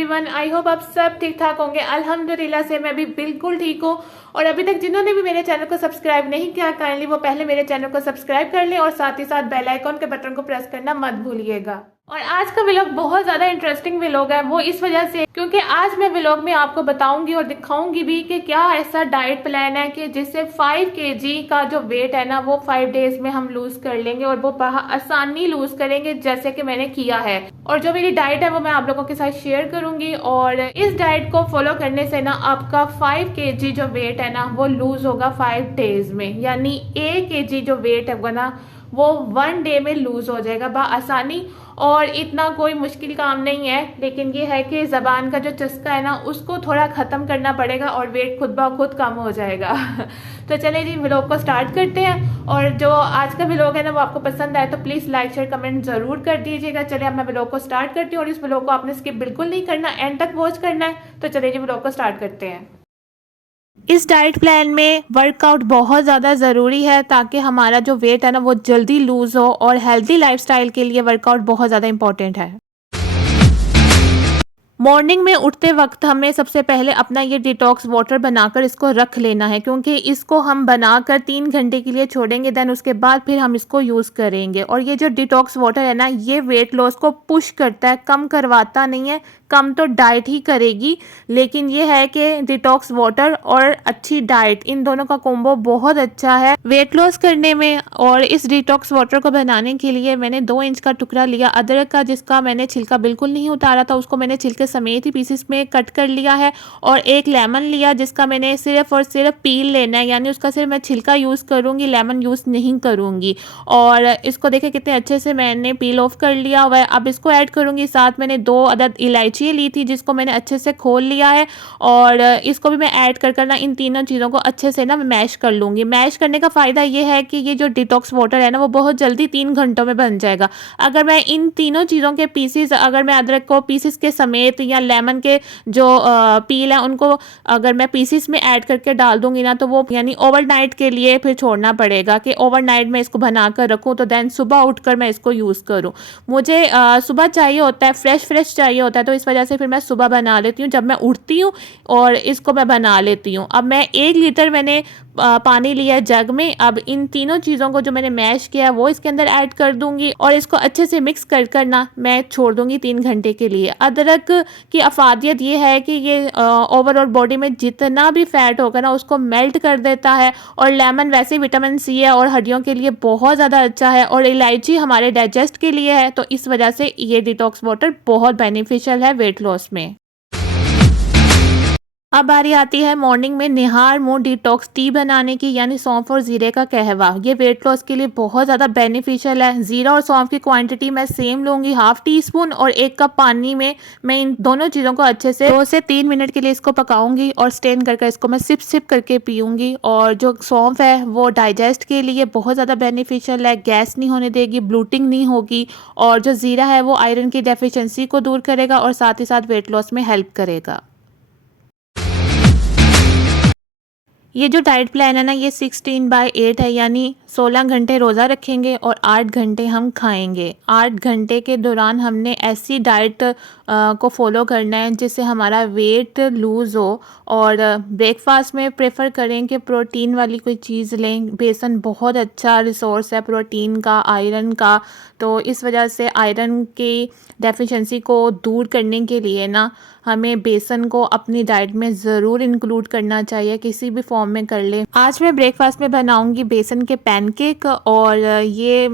Everyone, I hope आप सब ठीक ठाक होंगे। अल्हम्दुलिल्लाह से मैं भी बिल्कुल ठीक हूँ। और अभी तक जिन्होंने भी मेरे चैनल को सब्सक्राइब नहीं किया, काइंडली वो पहले मेरे चैनल को सब्सक्राइब कर लें और साथ ही साथ बेल आइकॉन के बटन को प्रेस करना मत भूलिएगा। और आज का व्लॉग बहुत ज़्यादा इंटरेस्टिंग व्लॉग है, वो इस वजह से क्योंकि आज मैं व्लॉग में आपको बताऊंगी और दिखाऊंगी भी कि क्या ऐसा डाइट प्लान है कि जिससे 5 kg का जो वेट है ना वो 5 डेज में हम लूज कर लेंगे और वो आसानी लूज करेंगे जैसे कि मैंने किया है। और जो मेरी डाइट है वो मैं आप लोगों के साथ शेयर करूंगी और इस डाइट को फॉलो करने से ना आपका 5 kg जो वेट है ना वो लूज होगा 5 डेज में, यानी 1 kg जो वेट है ना वो 1 डे में लूज हो जाएगा आसानी। और इतना कोई मुश्किल काम नहीं है, लेकिन ये है कि ज़बान का जो चस्का है ना उसको थोड़ा ख़त्म करना पड़ेगा और वेट खुद ब खुद कम हो जाएगा। तो चलिए जी व्लॉग को स्टार्ट करते हैं। और जो आज का व्लॉग है ना वो आपको पसंद आए तो प्लीज़ लाइक शेयर कमेंट ज़रूर कर दीजिएगा। चलिए अब मैं व्लॉग को स्टार्ट करती हूँ और इस व्लॉग को आपने स्किप बिल्कुल नहीं करना, एंड तक वॉच करना है। तो चलिए जी व्लॉग को स्टार्ट करते हैं। इस डाइट प्लान में वर्कआउट बहुत ज़्यादा ज़रूरी है ताकि हमारा जो वेट है ना वो जल्दी लूज़ हो, और हेल्दी लाइफस्टाइल के लिए वर्कआउट बहुत ज़्यादा इंपॉर्टेंट है। मॉर्निंग में उठते वक्त हमें सबसे पहले अपना ये डिटॉक्स वाटर बनाकर इसको रख लेना है, क्योंकि इसको हम बनाकर 3 घंटे के लिए छोड़ेंगे, देन उसके बाद फिर हम इसको यूज़ करेंगे। और ये जो डिटॉक्स वाटर है ना ये वेट लॉस को पुश करता है, कम करवाता नहीं है। कम तो डाइट ही करेगी, लेकिन ये है कि डिटॉक्स वाटर और अच्छी डाइट इन दोनों का कॉम्बो बहुत अच्छा है वेट लॉस करने में। और इस डिटॉक्स वाटर को बनाने के लिए मैंने 2 इंच का टुकड़ा लिया अदरक का, जिसका मैंने छिलका बिल्कुल नहीं उतारा था, उसको मैंने छिलके समेत ही पीसेस में कट कर लिया है। और एक लेमन लिया जिसका मैंने सिर्फ और सिर्फ पील लेना है, यानी उसका सिर्फ मैं छिलका यूज़ करूँगी, लेमन यूज़ नहीं करूँगी। और इसको देखें कितने अच्छे से मैंने पील ऑफ कर लिया हुआ है। अब इसको ऐड करूँगी। साथ मैंने 2 अदद इलायची ली थी जिसको मैंने अच्छे से खोल लिया है, और इसको भी मैं ऐड कर ना इन तीनों चीज़ों को अच्छे से ना मैश कर लूँगी। मैश करने का फ़ायदा ये है कि ये जो डिटॉक्स वाटर है ना वो बहुत जल्दी 3 घंटों में बन जाएगा। अगर मैं इन तीनों चीज़ों के पीसेस, अगर मैं अदरक को पीसेस के समेत या लेमन के जो पील है उनको अगर मैं पीसेस में ऐड करके डाल दूंगी ना तो वो यानी ओवरनाइट के लिए फिर छोड़ना पड़ेगा कि ओवरनाइट मैं इसको बना कर रखूँ तो देन सुबह उठकर मैं इसको यूज़ करूँ। मुझे सुबह चाहिए होता है, फ्रेश चाहिए होता है, तो इस वजह से फिर मैं सुबह बना लेती हूँ जब मैं उठती हूँ और इसको मैं बना लेती हूँ। अब मैं 1 लीटर मैंने पानी लिया है जग में। अब इन तीनों चीज़ों को जो मैंने मैश किया है वो इसके अंदर ऐड कर दूंगी और इसको अच्छे से मिक्स कर ना मैं छोड़ दूंगी 3 घंटे के लिए। अदरक की अफादियत ये है कि ये ओवरऑल बॉडी में जितना भी फैट होगा ना उसको मेल्ट कर देता है, और लेमन वैसे विटामिन सी है और हड्डियों के लिए बहुत ज़्यादा अच्छा है, और इलायची हमारे डाइजेस्ट के लिए है। तो इस वजह से ये डिटॉक्स वाटर बहुत बेनिफिशियल है वेट लॉस में। अब बारी आती है मॉर्निंग में निहार मुंह डिटॉक्स टी बनाने की, यानी सौंफ और जीरे का कहवा। ये वेट लॉस के लिए बहुत ज़्यादा बेनिफिशियल है। जीरा और सौंफ की क्वांटिटी मैं सेम लूँगी, 1/2 टीस्पून, और 1 कप पानी में मैं इन दोनों चीज़ों को अच्छे से 2 से 3 मिनट के लिए इसको पकाऊंगी और स्टेन करके इसको मैं सिप करके पीऊँगी। और जो सौंफ है वो डाइजेस्ट के लिए बहुत ज़्यादा बेनिफिशियल है, गैस नहीं होने देगी, ब्लोटिंग नहीं होगी। और जो जीरा है वो आयरन की डेफिशिएंसी को दूर करेगा और साथ ही साथ वेट लॉस में हेल्प करेगा। ये जो डाइट प्लान है ना ये 16/8 है, यानी 16 घंटे रोज़ा रखेंगे और 8 घंटे हम खाएंगे। 8 घंटे के दौरान हमने ऐसी डाइट को फॉलो करना है जिससे हमारा वेट लूज़ हो। और ब्रेकफास्ट में प्रेफर करें कि प्रोटीन वाली कोई चीज़ लें। बेसन बहुत अच्छा रिसोर्स है प्रोटीन का, आयरन का। तो इस वजह से आयरन की डेफिशिएंसी को दूर करने के लिए ना हमें बेसन को अपनी डाइट में ज़रूर इंक्लूड करना चाहिए, किसी भी फॉर्म में कर ले। आज मैं ब्रेकफास्ट में बनाऊंगी बेसन के पैनकेक, और ये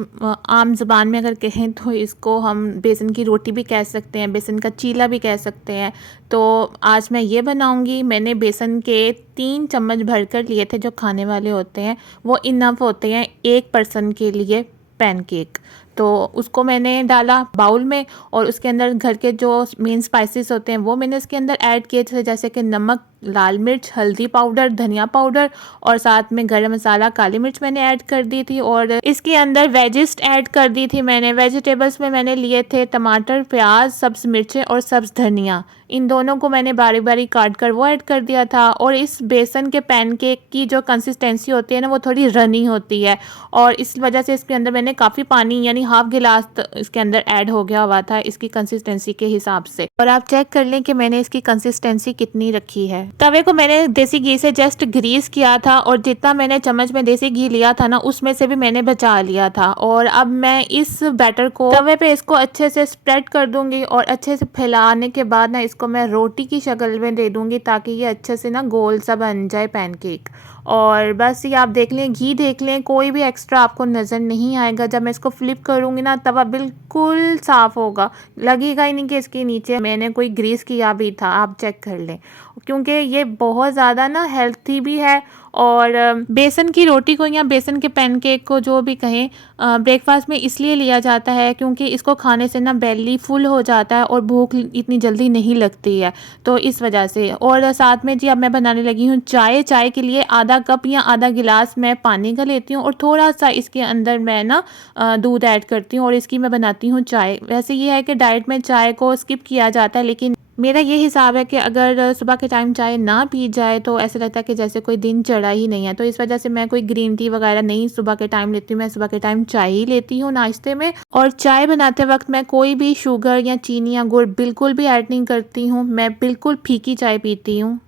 आम ज़बान में अगर कहें तो इसको हम बेसन की रोटी भी कह सकते हैं, बेसन का चीला भी कह सकते हैं। तो आज मैं ये बनाऊंगी। मैंने बेसन के 3 चम्मच भरकर लिए थे, जो खाने वाले होते हैं वो इनफ होते हैं 1 पर्सन के लिए पैनकेक। तो उसको मैंने डाला बाउल में, और उसके अंदर घर के जो मेन स्पाइसेस होते हैं वो मैंने इसके अंदर ऐड किए थे, जैसे कि नमक, लाल मिर्च, हल्दी पाउडर, धनिया पाउडर, और साथ में गरम मसाला, काली मिर्च मैंने ऐड कर दी थी। और इसके अंदर वेजिस ऐड कर दी थी मैंने। वेजिटेबल्स में मैंने लिए थे टमाटर, प्याज, सब्ज़ मिर्चें और सब्ज़ धनिया। इन दोनों को मैंने बारीक बारीक काट कर वो ऐड कर दिया था। और इस बेसन के पैनकेक की जो कंसिस्टेंसी होती है ना वो थोड़ी रनी होती है, और इस वजह से इसके अंदर मैंने काफ़ी पानी यानी हाफ गिलास इसके अंदर ऐड हो गया हुआ था इसकी कंसिस्टेंसी के हिसाब से। और आप चेक कर लें कि मैंने इसकी कंसिस्टेंसी कितनी रखी है। तवे को मैंने देसी घी से जस्ट ग्रीस किया था और जितना मैंने चम्मच में देसी घी लिया था ना उसमें से भी मैंने बचा लिया था। और अब मैं इस बैटर को तवे पे इसको अच्छे से स्प्रेड कर दूंगी और अच्छे से फैलाने के बाद ना इसको मैं रोटी की शक्ल में दे दूंगी ताकि ये अच्छे से ना गोल सा बन जाए पैनकेक। और बस ये आप देख लें, घी देख लें, कोई भी एक्स्ट्रा आपको नज़र नहीं आएगा। जब मैं इसको फ्लिप करूँगी ना तवा बिल्कुल साफ़ होगा, लगेगा ही नहीं कि इसके नीचे मैंने कोई ग्रीस किया भी था। आप चेक कर लें, क्योंकि ये बहुत ज़्यादा ना हेल्थी भी है। और बेसन की रोटी को या बेसन के पैनकेक को जो भी कहें ब्रेकफास्ट में इसलिए लिया जाता है क्योंकि इसको खाने से ना बेली फुल हो जाता है और भूख इतनी जल्दी नहीं लगती है, तो इस वजह से। और साथ में जी अब मैं बनाने लगी हूँ चाय। चाय के लिए आधा कप या आधा गिलास मैं पानी का लेती हूँ और थोड़ा सा इसके अंदर मैं ना दूध ऐड करती हूँ और इसकी मैं बनाती हूँ चाय। वैसे ये है कि डाइट में चाय को स्किप किया जाता है, लेकिन मेरा ये हिसाब है कि अगर सुबह के टाइम चाय ना पी जाए तो ऐसा लगता है कि जैसे कोई दिन चढ़ा ही नहीं है। तो इस वजह से मैं कोई ग्रीन टी वगैरह नहीं सुबह के टाइम लेती हूँ, मैं सुबह के टाइम चाय ही लेती हूँ नाश्ते में। और चाय बनाते वक्त मैं कोई भी शुगर या चीनी या गुड़ बिल्कुल भी ऐड नहीं करती हूँ, मैं बिल्कुल फीकी चाय पीती हूँ।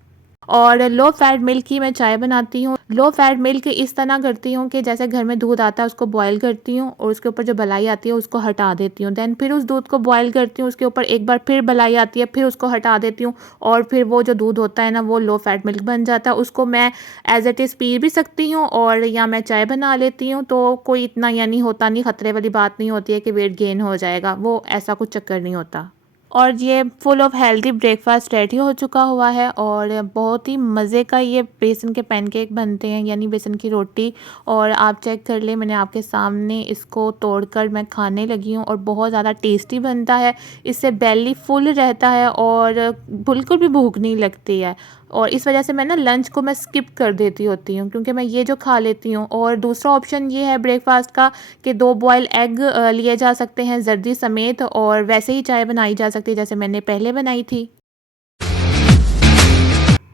और लो फैट मिल्क की मैं चाय बनाती हूँ। लो फैट मिल्क इस तरह करती हूँ कि जैसे घर में दूध आता है उसको बॉईल करती हूँ और उसके ऊपर जो बलाई आती है उसको हटा देती हूँ। देन फिर उस दूध को बॉईल करती हूँ, उसके ऊपर एक बार फिर बलाई आती है, फिर उसको हटा देती हूँ और फिर वो जो दूध होता है ना वो लो फैट मिल्क बन जाता है। उसको मैं एज इट इज़ पी भी सकती हूँ और या मैं चाय बना लेती हूँ। तो कोई इतना यानी होता नहीं, ख़तरे वाली बात नहीं होती है कि वेट गेन हो जाएगा, वो ऐसा कुछ चक्कर नहीं होता। और ये full of healthy breakfast ready हो चुका हुआ है और बहुत ही मज़े का ये बेसन के पैनकेक बनते हैं, यानी बेसन की रोटी। और आप चेक कर ले, मैंने आपके सामने इसको तोड़कर मैं खाने लगी हूँ और बहुत ज़्यादा टेस्टी बनता है। इससे बेली फुल रहता है और बिल्कुल भी भूख नहीं लगती है। और इस वजह से मैं ना लंच को मैं स्किप कर देती होती हूँ क्योंकि मैं ये जो खा लेती हूँ। और दूसरा ऑप्शन ये है ब्रेकफास्ट का कि 2 बॉयल एग लिए जा सकते हैं जर्दी समेत और वैसे ही चाय बनाई जा सकती है जैसे मैंने पहले बनाई थी।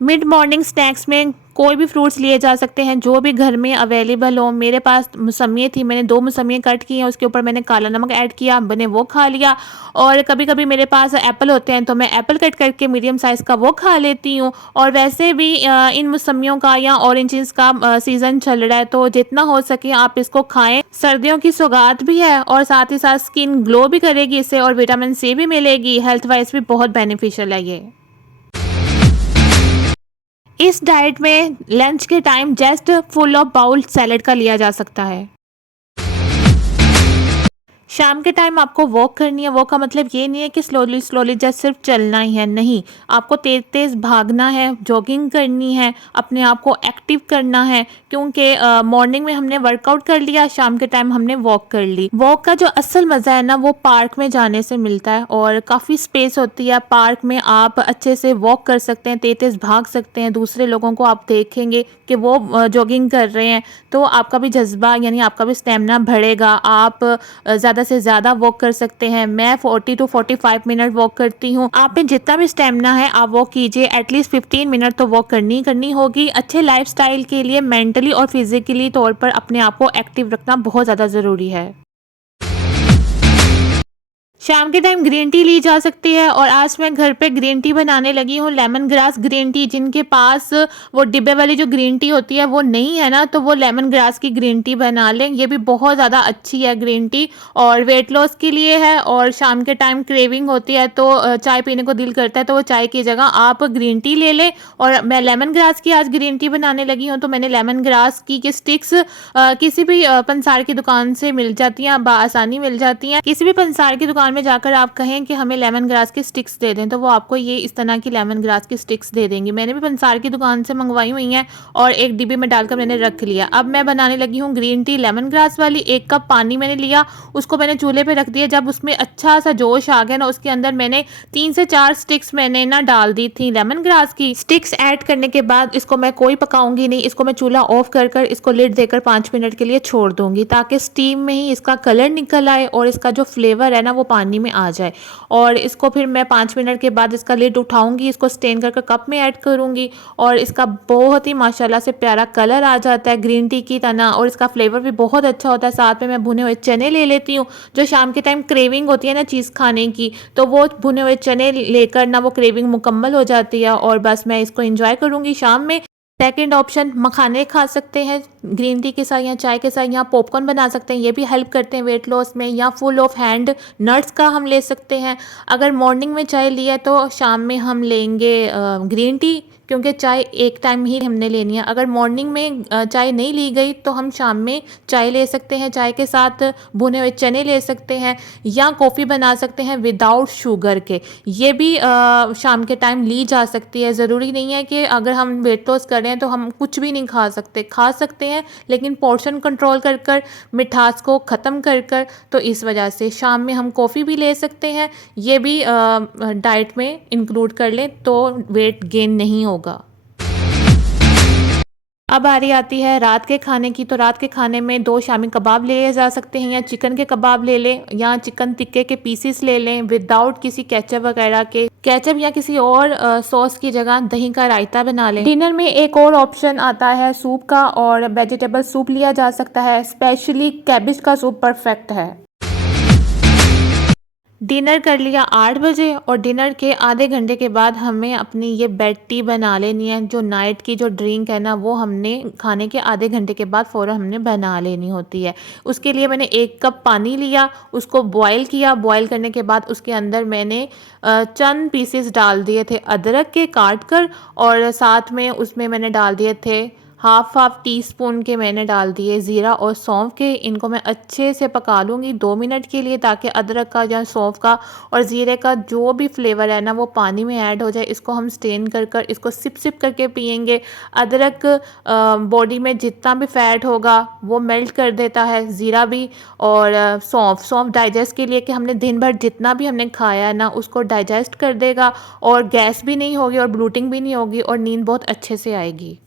मिड मॉर्निंग स्नैक्स में कोई भी फ्रूट्स लिए जा सकते हैं जो भी घर में अवेलेबल हो। मेरे पास मौसमियाँ थी, मैंने 2 मौसमियाँ कट की हैं, उसके ऊपर मैंने काला नमक ऐड किया, मैंने वो खा लिया। और कभी कभी मेरे पास एप्पल होते हैं तो मैं एप्पल कट करके मीडियम साइज़ का वो खा लेती हूँ। और वैसे भी इन मौसमियों का या ऑरेंजेस का सीज़न चल रहा है तो जितना हो सके आप इसको खाएँ। सर्दियों की सौगात भी है और साथ ही साथ स्किन ग्लो भी करेगी इससे और विटामिन सी भी मिलेगी, हेल्थ वाइज भी बहुत बेनिफिशियल है ये। इस डाइट में लंच के time just full of bowl salad का लिया जा सकता है। शाम के टाइम आपको वॉक करनी है। वॉक का मतलब ये नहीं है कि स्लोली स्लोली जस्ट सिर्फ चलना ही है, नहीं, आपको तेज़ तेज़ भागना है, जॉगिंग करनी है, अपने आप को एक्टिव करना है। क्योंकि मॉर्निंग में हमने वर्कआउट कर लिया, शाम के टाइम हमने वॉक कर ली। वॉक का जो असल मज़ा है ना वो पार्क में जाने से मिलता है और काफ़ी स्पेस होती है पार्क में, आप अच्छे से वॉक कर सकते हैं, तेज़ तेज़ भाग सकते हैं। दूसरे लोगों को आप देखेंगे कि वो जॉगिंग कर रहे हैं तो आपका भी जज्बा यानी आपका भी स्टेमिना बढ़ेगा, आप ज़्यादा से ज़्यादा वॉक कर सकते हैं। मैं 40 to 45 मिनट वॉक करती हूँ। आप में जितना भी स्टेमिना है आप वॉक कीजिए, एटलीस्ट 15 मिनट तो वॉक करनी होगी। अच्छे लाइफस्टाइल के लिए मेंटली और फिजिकली तौर पर अपने आप को एक्टिव रखना बहुत ज़्यादा ज़रूरी है। शाम के टाइम ग्रीन टी ली जा सकती है और आज मैं घर पे ग्रीन टी बनाने लगी हूँ, लेमन ग्रास ग्रीन टी। जिनके पास वो डिब्बे वाली जो ग्रीन टी होती है वो नहीं है ना, तो वो लेमन ग्रास की ग्रीन टी बना लें। ये भी बहुत ज़्यादा अच्छी है ग्रीन टी और वेट लॉस के लिए है। और शाम के टाइम क्रेविंग होती है तो चाय पीने को दिल करता है तो वो चाय की जगह आप ग्रीन टी ले लें। और मैं लेमन ग्रास की आज ग्रीन टी बनाने लगी हूँ तो मैंने लेमन ग्रास की स्टिक्स किसी भी पंसार की दुकान से मिल जाती हैं, आसानी मिल जाती हैं। किसी भी पंसार की दुकान में जाकर आप कहें कि हमें लेमन ग्रास की स्टिक्स दे दें तो वो आपको ये इस तरह की लेमन ग्रास की स्टिक्स दे देंगी। मैंने भी पंसार की दुकान से मंगवाई हुई हैं और एक डिब्बे में डालकर मैंने रख लिया। अब मैं बनाने लगी हूँ ग्रीन टी लेमन ग्रास वाली। 1 कप पानी मैंने लिया, उसको मैंने चूल्हे पे रख दिया। जब उसमें अच्छा सा जोश आ गया ना, उसके अंदर मैंने 3 से 4 स्टिक्स मैंने ना डाल दी थी लेमन ग्रास की। स्टिक्स ऐड करने के बाद इसको मैं कोई पकाऊंगी नहीं, इसको मैं चूल्हा ऑफ कर इसको लिड देकर 5 मिनट के लिए छोड़ दूंगी ताकि स्टीम में ही इसका कलर निकल आए और इसका जो फ्लेवर है ना वो पानी पानी में आ जाए। और इसको फिर मैं 5 मिनट के बाद इसका लिड उठाऊंगी, इसको स्टेन करके कप में ऐड करूंगी और इसका बहुत ही माशाल्लाह से प्यारा कलर आ जाता है ग्रीन टी की तरह, और इसका फ्लेवर भी बहुत अच्छा होता है। साथ में मैं भुने हुए चने ले लेती हूँ, जो शाम के टाइम क्रेविंग होती है ना चीज़ खाने की, तो वो भुने हुए चने लेकर ना वो क्रेविंग मुकम्मल हो जाती है और बस मैं इसको एंजॉय करूँगी शाम में। सेकंड ऑप्शन, मखाने खा सकते हैं ग्रीन टी के साथ या चाय के साथ, या पॉपकॉर्न बना सकते हैं, ये भी हेल्प करते हैं वेट लॉस में। या फुल ऑफ हैंड नट्स का हम ले सकते हैं। अगर मॉर्निंग में चाय लिया तो शाम में हम लेंगे ग्रीन टी, क्योंकि चाय एक टाइम ही हमने लेनी है। अगर मॉर्निंग में चाय नहीं ली गई तो हम शाम में चाय ले सकते हैं, चाय के साथ भुने हुए चने ले सकते हैं, या कॉफ़ी बना सकते हैं विदाउट शुगर के, ये भी शाम के टाइम ली जा सकती है। ज़रूरी नहीं है कि अगर हम वेट लॉस कर रहे हैं तो हम कुछ भी नहीं खा सकते हैं, लेकिन पोर्शन कंट्रोल कर कर, मिठास को ख़त्म कर कर, तो इस वजह से शाम में हम कॉफ़ी भी ले सकते हैं, ये भी डाइट में इंक्लूड कर लें तो वेट गेन नहीं होगा। अब बारी आती है रात के खाने की। तो रात के खाने में 2 शामी कबाब लिए जा सकते हैं, या चिकन के कबाब ले लें, या चिकन टिक्के के पीसेस ले लें विदाउट किसी केचप वगैरह के। केचप या किसी और सॉस की जगह दही का रायता बना लें। डिनर में एक और ऑप्शन आता है सूप का, और वेजिटेबल सूप लिया जा सकता है, स्पेशली कैबिज का सूप परफेक्ट है। डिनर कर लिया 8 बजे, और डिनर के आधे घंटे के बाद हमें अपनी ये बेड टी बना लेनी है। जो नाइट की जो ड्रिंक है ना, वो हमने खाने के आधे घंटे के बाद फ़ौरन हमने बना लेनी होती है। उसके लिए मैंने 1 कप पानी लिया, उसको बॉयल किया। बॉयल करने के बाद उसके अंदर मैंने चंद पीसेस डाल दिए थे अदरक के काट कर, और साथ में उसमें मैंने डाल दिए थे हाफ टी स्पून के मैंने डाल दिए ज़ीरा और सौंफ के। इनको मैं अच्छे से पका लूँगी 2 मिनट के लिए, ताकि अदरक का या सौंफ का और ज़ीरे का जो भी फ्लेवर है ना वो पानी में ऐड हो जाए। इसको हम स्टेन कर कर इसको सिप सिप करके पियेंगे। अदरक बॉडी में जितना भी फैट होगा वो मेल्ट कर देता है, ज़ीरा भी, और सौंफ डाइजेस्ट के लिए, कि हमने दिन भर जितना भी हमने खाया है ना उसको डाइजेस्ट कर देगा, और गैस भी नहीं होगी और ब्लोटिंग भी नहीं होगी, और नींद बहुत अच्छे से आएगी।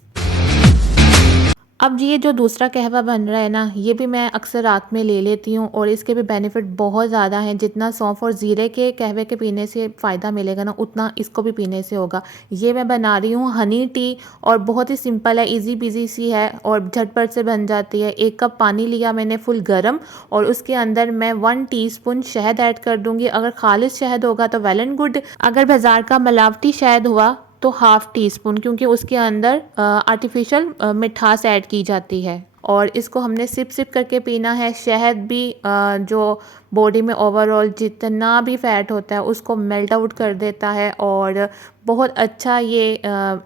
अब ये जो दूसरा कहवा बन रहा है ना, ये भी मैं अक्सर रात में ले लेती हूँ, और इसके भी बेनिफिट बहुत ज़्यादा हैं। जितना सौंफ और ज़ीरे के कहवे के पीने से फ़ायदा मिलेगा ना, उतना इसको भी पीने से होगा। ये मैं बना रही हूँ हनी टी, और बहुत ही सिंपल है, इजी पीजी सी है और झटपट से बन जाती है। 1 कप पानी लिया मैंने फुल गर्म, और उसके अंदर मैं 1 टीस्पून शहद ऐड कर दूँगी। अगर खालिश शहद होगा तो वेल एंड गुड, अगर बाज़ार का मिलावटी शहद हुआ तो हाफ़ टी स्पून, क्योंकि उसके अंदर आर्टिफिशियल मिठास ऐड की जाती है। और इसको हमने सिप सिप करके पीना है। शहद भी जो बॉडी में ओवरऑल जितना भी फैट होता है उसको मेल्ट आउट कर देता है, और बहुत अच्छा ये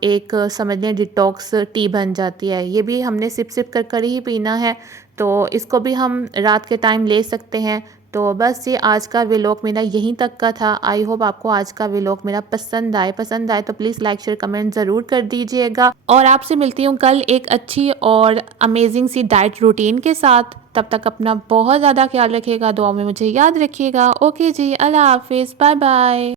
एक समझ लें डिटॉक्स टी बन जाती है। ये भी हमने सिप सिप कर कर ही पीना है, तो इसको भी हम रात के टाइम ले सकते हैं। तो बस ये आज का व्लॉग मेरा यहीं तक का था। आई होप आपको आज का व्लॉग मेरा पसंद आए तो प्लीज़ लाइक शेयर कमेंट ज़रूर कर दीजिएगा, और आपसे मिलती हूँ कल एक अच्छी और अमेजिंग सी डाइट रूटीन के साथ। तब तक अपना बहुत ज़्यादा ख्याल रखिएगा, दुआ में मुझे याद रखिएगा। ओके जी, अल्लाह हाफिज़, बाय बाय।